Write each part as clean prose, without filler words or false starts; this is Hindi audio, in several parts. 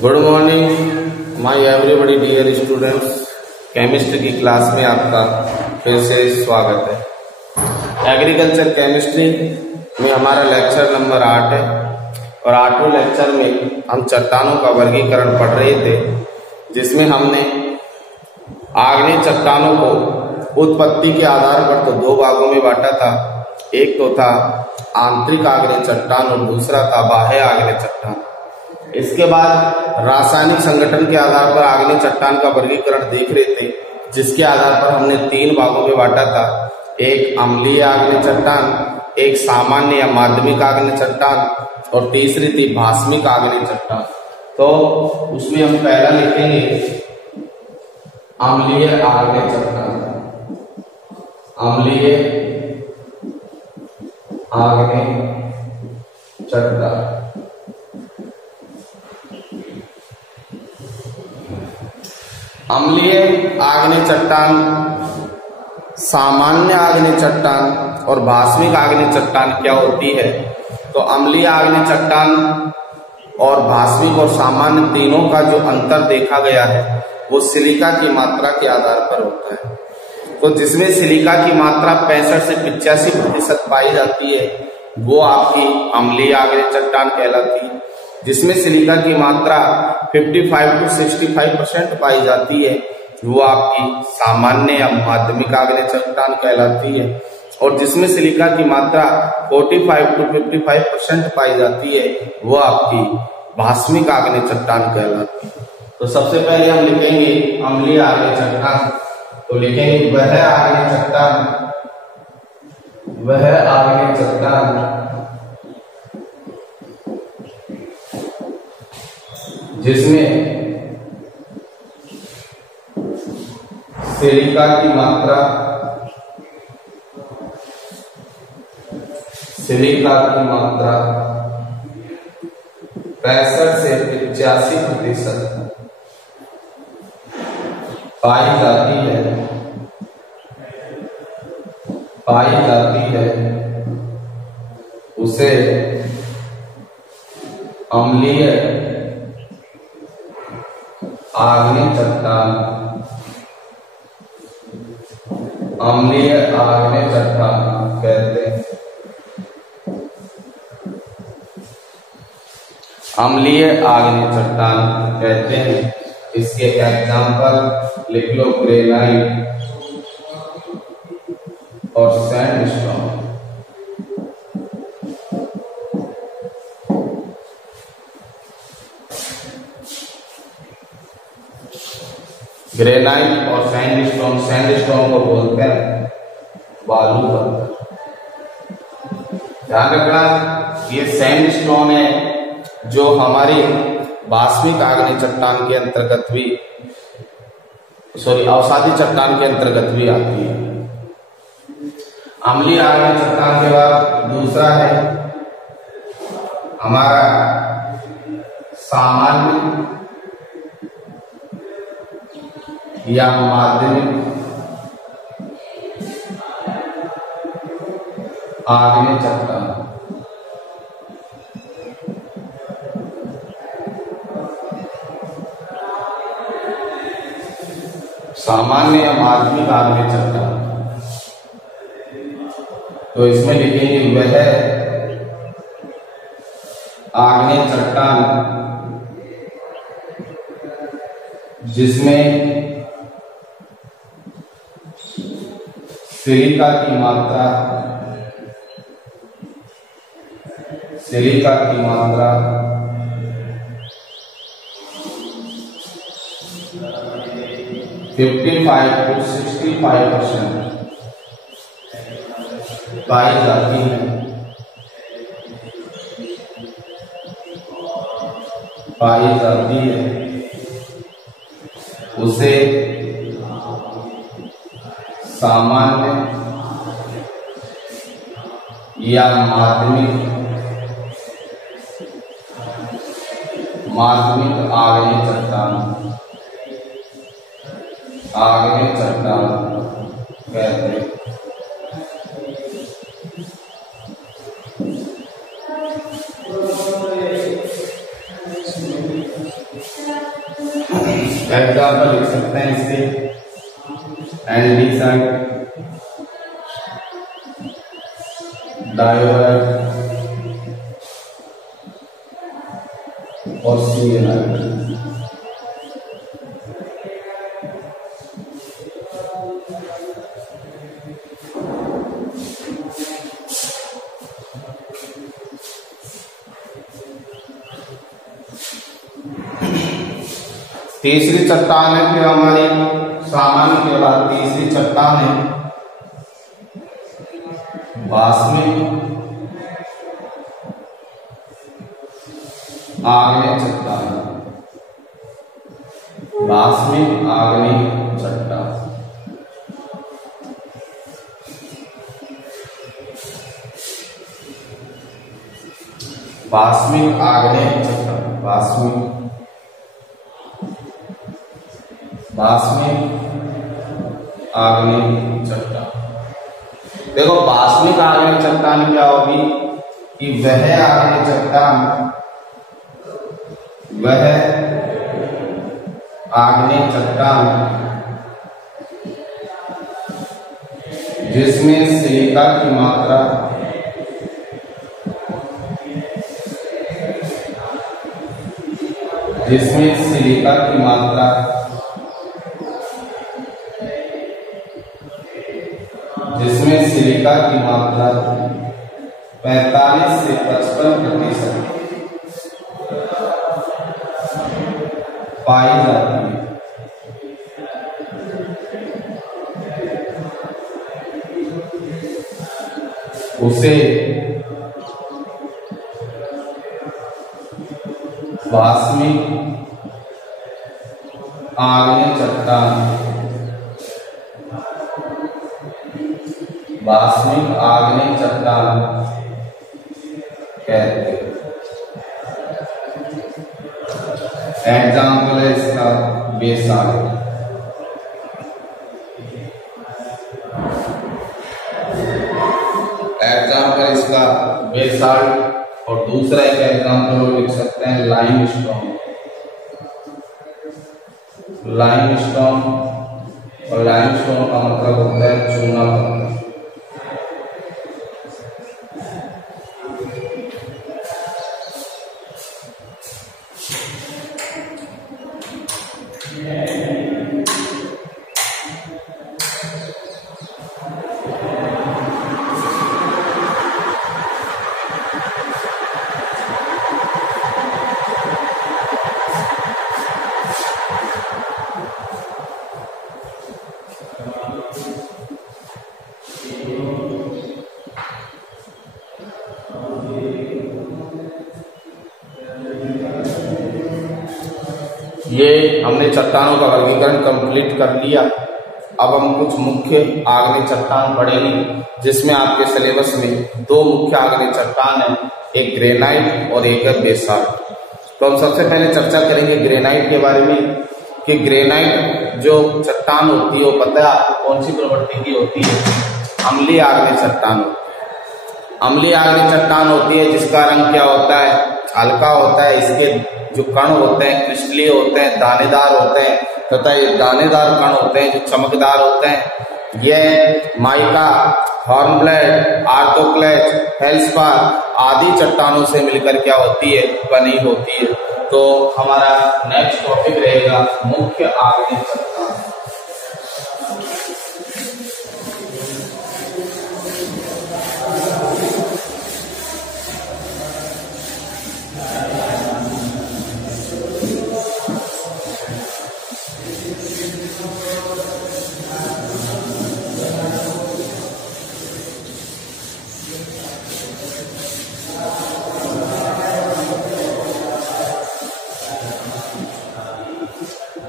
Good morning my everybody dear students. Chemistry की क्लास में आपका फिर से स्वागत है। एग्रीकल्चर केमिस्ट्री में हमारा लेक्चर नंबर 8 है और 8वें लेक्चर में हम चट्टानों का वर्गीकरण पढ़ रहे थे, जिसमें हमने आग्नेय चट्टानों को उत्पत्ति के आधार पर तो दो भागों में बांटा था। एक तो था आंतरिक आग्नेय चट्टान और दूसरा था बाह्य आग्नेय चट्टान। इसके बाद रासायनिक संगठन के आधार पर आग्नेय चट्टान का वर्गीकरण देख रहे थे, जिसके आधार पर हमने 3 भागों में बांटा था। एक अम्लीय आग्नेय चट्टान, एक सामान्य या माध्यमिक आग्नेय चट्टान और तीसरी थी भास्मिक आग्नेय चट्टान। तो उसमें हम पहला लिखेंगे अम्लीय आग्नेय चट्टान। अम्लीय आग्नेय चट्टान। अम्लीय आग्नेय चट्टान, सामान्य आग्नेय चट्टान और भास्मिक आग्नेय चट्टान क्या होती है? तो अम्लीय आग्नेय चट्टान और भास्मिक और सामान्य तीनों का जो अंतर देखा गया है वो सिलिका की मात्रा के आधार पर होता है। तो जिसमें सिलिका की मात्रा 65 से 85% पाई जाती है वो आपकी अम्लीय आग्नेय चट्टान कहलाती है। जिसमें सिलिका की मात्रा 55 से 65% पाई जाती है वो आपकी सामान्य या माध्यमिक आग्नेय चट्टान कहलाती है। और जिसमें सिलिका की मात्रा 45 से 55% पाई जाती है वो आपकी भास्मिक आग्नेय चट्टान कहलाती है। तो सबसे पहले हम लिखेंगे अम्लीय आग्नेय चट्टान। तो लिखेंगे वह आग्नेय चट्टान, वह आग्नेय चट्टान जिसमें सिलिका की मात्रा 65 से 85% पाई जाती है उसे अम्लीय आग्नेय चट्टान, अम्लीय आग्नेय चट्टान कहते हैं। अम्लीय आग्नेय चट्टान कहते हैं। इसके एग्जाम्पल लिख लो, ग्रेनाइट और सैंडस्टोन। ग्रेनाइट और सैंडस्टोन, सैंडस्टोन को बोलते हैं बालू पत्थर। ध्यान रखना ये सैंडस्टोन है जो हमारी भास्मिक आग्नेय चट्टान के अंतर्गत भी, अवसादी चट्टान के अंतर्गत भी आती है। अम्लीय आग्नेय चट्टान के बाद दूसरा है हमारा सामान्य या माध्यमिक आग्नेय चट्टान। सामान्य या माध्यमिक आग्नेय चट्टान। तो इसमें लिखेंगे वह आग्नेय चट्टान जिसमें सिलिका की मात्रा 55 से 65% पाई जाती है उसे सामान्य या माध्यमिक आग्नेय चट्टान कहते हैं। एग्जाम्पल लिख सकते हैं इसके एंडीसाइड, डायोड और सीएनाइड। तीसरी चट्टान है फिर हमारी सामान्य के बाद तीसरी चट्टान है बास्मिक आग्नेय चट्टान। बास्मिक आग्नेय चट्टान बास्मिक आग्नेय चट्टान बास्मिक आग्नेय चट्टान। देखो बास्मिक आग्नेय चट्टान क्या होगी कि वह आग्नेय चट्टान जिसमें सिलिका की मात्रा जिसमें सिलिका की मात्रा 45 से 55% पाई जाती है। उसे बास्मिक आग्नेय चट्टान कहते हैं। एग्जाम्पल है इसका बेसाल्ट। और दूसरा एक एग्जाम्पल लिख सकते हैं लाइमस्टोन। और लाइमस्टोन का मतलब होता है चूना पत्थर। ये हमने चट्टानों का वर्गीकरण कंप्लीट कर लिया। अब हम कुछ मुख्य आग्नेय चट्टान पढ़ेंगे, जिसमें आपके सिलेबस में 2 मुख्य आग्नेय चट्टान है, एक ग्रेनाइट और एक है बेसाल्ट। तो हम सबसे पहले चर्चा करेंगे ग्रेनाइट के बारे में कि ग्रेनाइट जो चट्टान होती है वो पता है आपको कौन सी प्रवृत्ति की होती है? अम्लीय आग्नेय चट्टान होती है। अम्लीय आग्नेय चट्टान होती है जिसका रंग क्या होता है? हल्का होता है। इसके जो कण होते हैं क्रिस्टलीय होते हैं, दानेदार होते हैं, तथा ये दानेदार कण होते हैं जो चमकदार होते हैं। यह माइका, हॉर्नब्लेड, आर्थोक्लेच, फेल्सपार आदि चट्टानों से मिलकर क्या होती है? बनी होती है। तो हमारा नेक्स्ट टॉपिक रहेगा मुख्य आग्नेय चट्टान।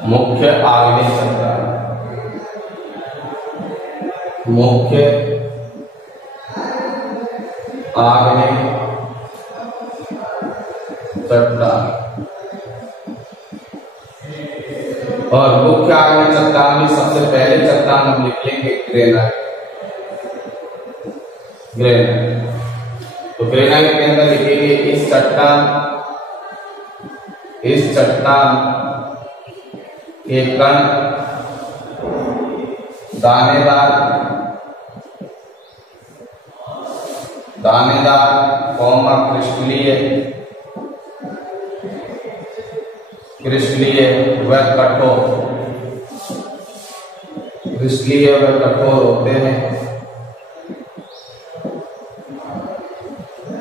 मुख्य आग्नेय चट्टान, मुख्य आग्नेय चट्टान। और मुख्य आग्नेय चट्टान में सबसे पहले चट्टान हम लिख लेंगे ग्रेनाइट। तो ग्रेनाइट के अंदर लिखेंगे इस चट्टान के कण दानेदार कौमा क्रिस्टलीय व कठोर होते हैं।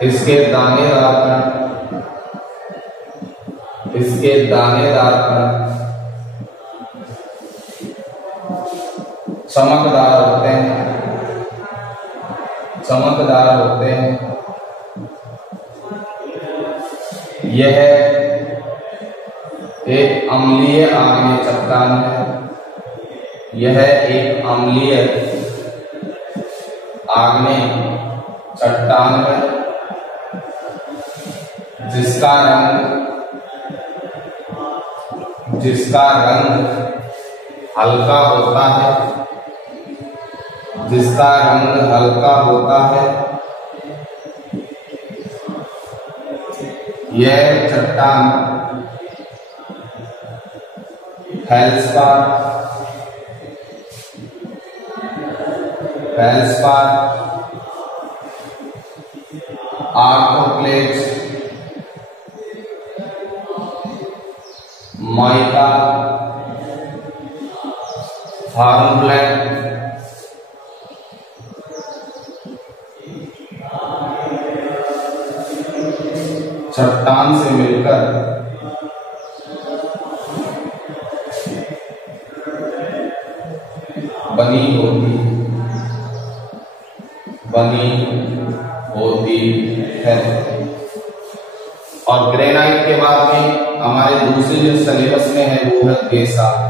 इसके दानेदार कण चमकदार होते हैं। यह एक अम्लीय आग्नेय चट्टान है। यह एक अम्लीय आग्नेय चट्टान है जिसका रंग हल्का होता है। यह चट्टान फेल्सपार आर्थोक्लेज, माइका, हॉर्नब्लैक, चट्टान से मिलकर बनी होती है। और ग्रेनाइट के बाद में हमारे दूसरे जो सिलेबस में है वो है बेसाल्ट।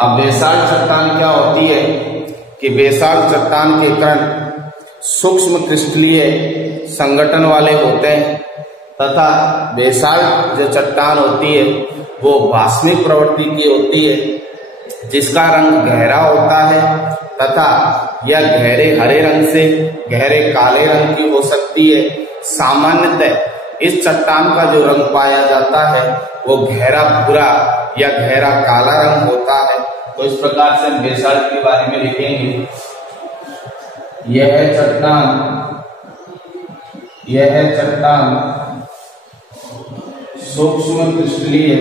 अब बेसाल्ट चट्टान क्या होती है कि बेसाल्ट चट्टान के कण सूक्ष्म क्रिस्टलीय संगठन वाले होते हैं तथा बेसाल्ट जो चट्टान होती है वो भास्मिक प्रवृत्ति की होती है जिसका रंग गहरा होता है तथा यह गहरे हरे रंग से गहरे काले रंग की हो सकती है। सामान्यतः इस चट्टान का जो रंग पाया जाता है वो गहरा भूरा या गहरा काला रंग होता है। तो इस प्रकार से हम बेसाल्ट के बारे में लिखेंगे। यह चट्टान सूक्ष्म क्रिस्टलीय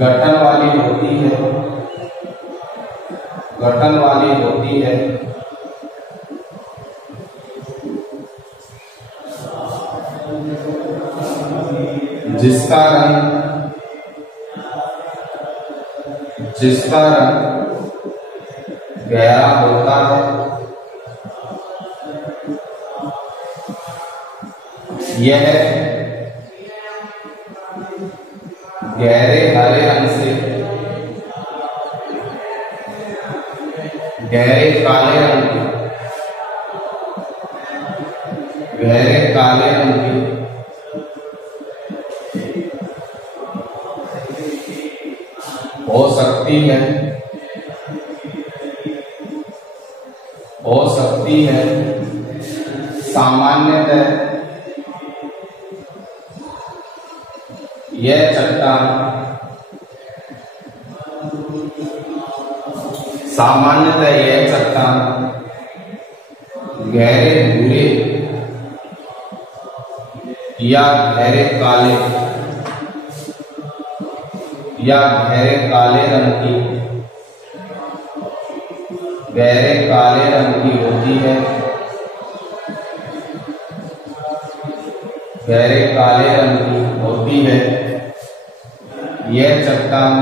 गठन वाली होती है। जिसका रंग गहरा होता है। यह गहरे हरे रंग से गहरे काले रंग की हो सकती है। सामान्यतः यह चट्टान गहरे भूरे या गहरे काले रंग की होती है। गहरे काले रंग की होती है। यह चट्टान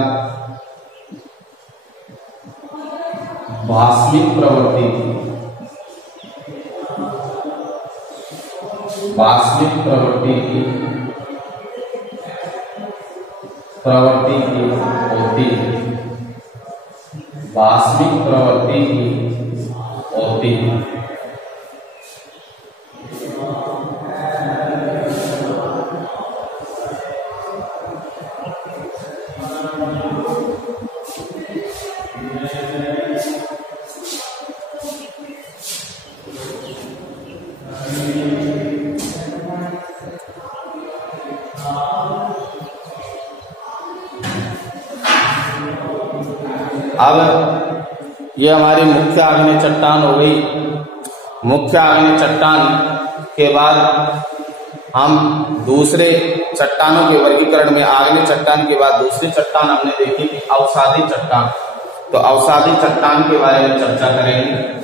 भास्मिक प्रवृत्ति की होती है। भास्मिक प्रवृत्ति की होती है। अब ये हमारी मुख्य आग्नेय चट्टान हो गई। मुख्य आग्नेय चट्टान के बाद हम दूसरे चट्टानों के वर्गीकरण में आग्नेय चट्टान के बाद दूसरी चट्टान हमने देखी थी अवसादी चट्टान। तो अवसादी चट्टान के बारे में चर्चा करेंगे।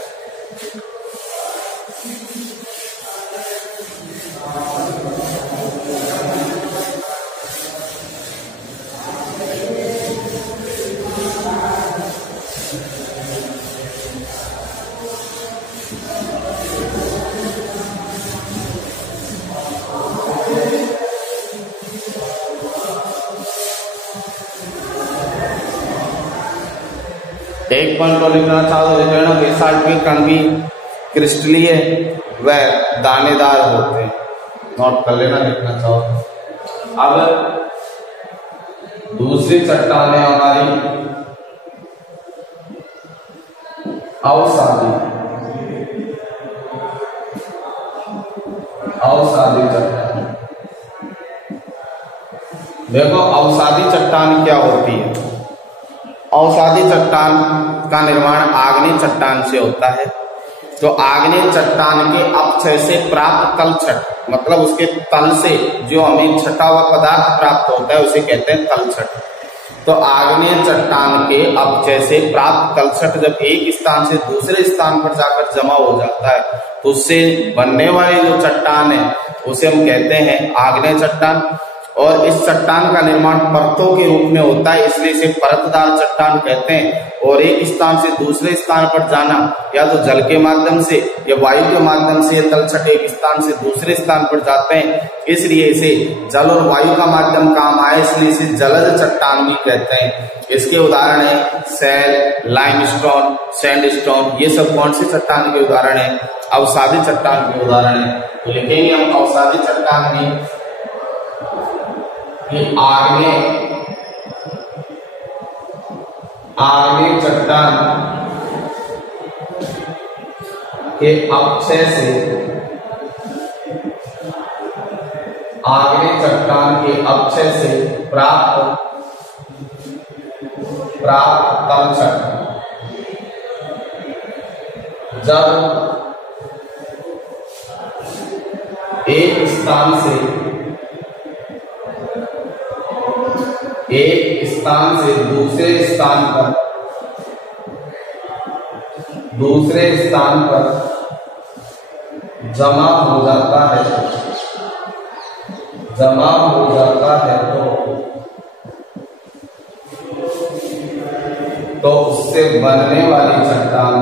एक पॉइंट और लिखना चाहो तो बेसाल्ट के कण भी क्रिस्टलीय व दानेदार होते हैं, नोट कर लेना लिखना चाहो। अब दूसरी चट्टान है हमारी अवसादी चट्टान। देखो अवसादी चट्टान क्या होती है। अवसादी चट्टान का निर्माण आग्नेय चट्टान से होता है। तो आग्नेय चट्टान के अपक्षय से प्राप्त तलछट, मतलब उसके तल से जो हमें छटा हुआ पदार्थ प्राप्त होता है उसे कहते हैं तलछट। तो आग्नेय चट्टान के अपक्षय से प्राप्त तलछट जब एक स्थान से दूसरे स्थान पर जाकर जमा हो जाता है तो उससे बनने वाली जो चट्टान है उसे हम कहते हैं आग्नेय चट्टान। और इस चट्टान का निर्माण परतों के रूप में होता है, इसलिए इसे परतदार चट्टान कहते हैं। और एक स्थान से दूसरे स्थान पर जाना या तो जल के माध्यम से या वायु के माध्यम से तलछट एक स्थान से दूसरे स्थान पर जाते हैं, इसलिए इसे जल और वायु का माध्यम काम आए, इसलिए इसे जलज चट्टान भी कहते हैं। इसके उदाहरण है सैल, लाइमस्टोन, सैंडस्टोन। ये सब कौन सी चट्टान के उदाहरण है? अवसादी चट्टान के उदाहरण है। तो लिखेंगे हम अवसादी चट्टान में कि आग्नेय चट्टान के अपक्षय से आग्नेय चट्टान के अपक्षय से प्राप्त तलछट जब एक स्थान से दूसरे स्थान पर जमा हो जाता है तो उससे बनने वाली चट्टान,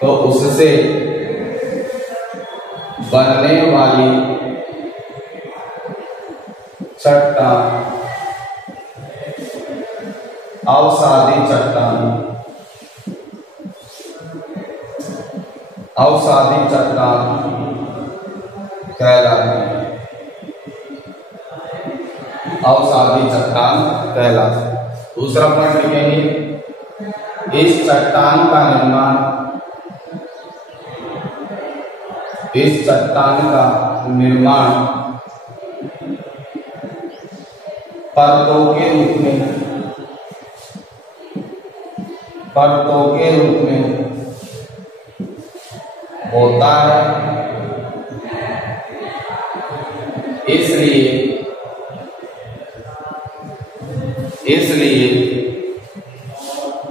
तो उससे बनने वाली चट्टान अवसादी चट्टान कहलाती है। अवसादी चट्टान कहलाती है। दूसरा पॉइंट लिखेंगे इस चट्टान का निर्माण परतों के रूप में होता है, इसलिए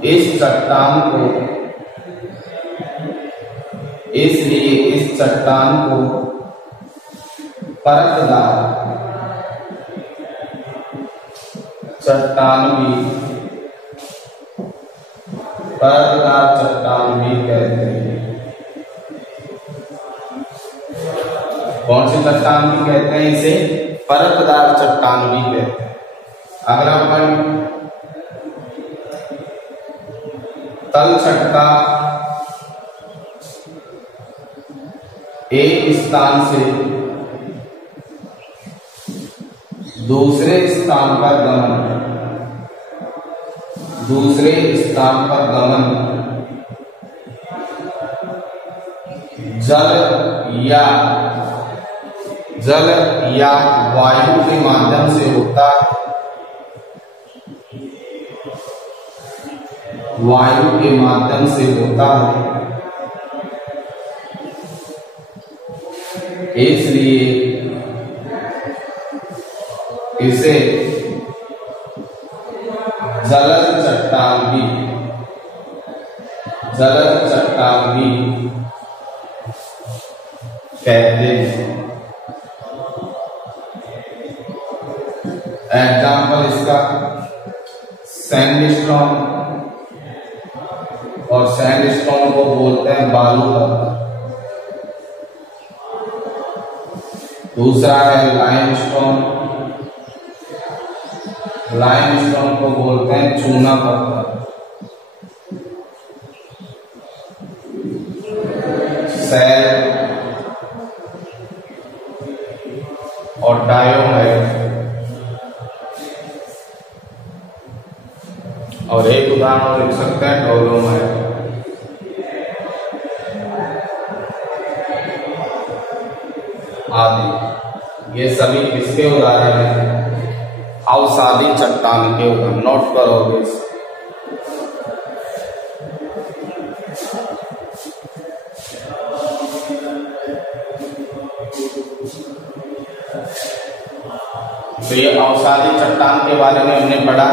इस चट्टान को परतदार चट्टान भी कहते हैं। कौन सी चट्टान भी कहते हैं? इसे परतदार चट्टान भी कहते हैं। अगला पॉइंट तलछट का एक स्थान से दूसरे स्थान पर गमन जल या वायु के माध्यम से होता है। वायु के माध्यम से होता है, इसलिए इसे जलद चट्टान भी कहते हैं। एग्जाम्पल इसका सैंडस्टोन, और सैंडस्टोन को बोलते हैं बालू पत्थर। दूसरा है लाइमस्टोन, लाइमस्टोन को बोलते हैं चूना पत्थर। सैल और डायोमाइट, और एक उदाहरण लिख सकते हैं डोलोमाइट। आदि, ये सभी किसके उदाहरण हैं? अवसादी चट्टान के उदाहरण। नोट करोगे इसे। तो ये अवसादी चट्टान के बारे में हमने पढ़ा।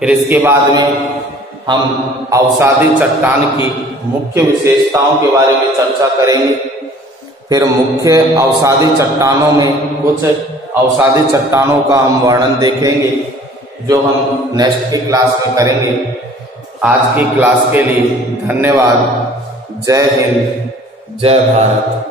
फिर इसके बाद में हम अवसादी चट्टान की मुख्य विशेषताओं के बारे में चर्चा करेंगे। फिर मुख्य अवसादी चट्टानों में कुछ अवसादी चट्टानों का हम वर्णन देखेंगे, जो हम नेक्स्ट की क्लास में करेंगे। आज की क्लास के लिए धन्यवाद। जय हिंद, जय भारत।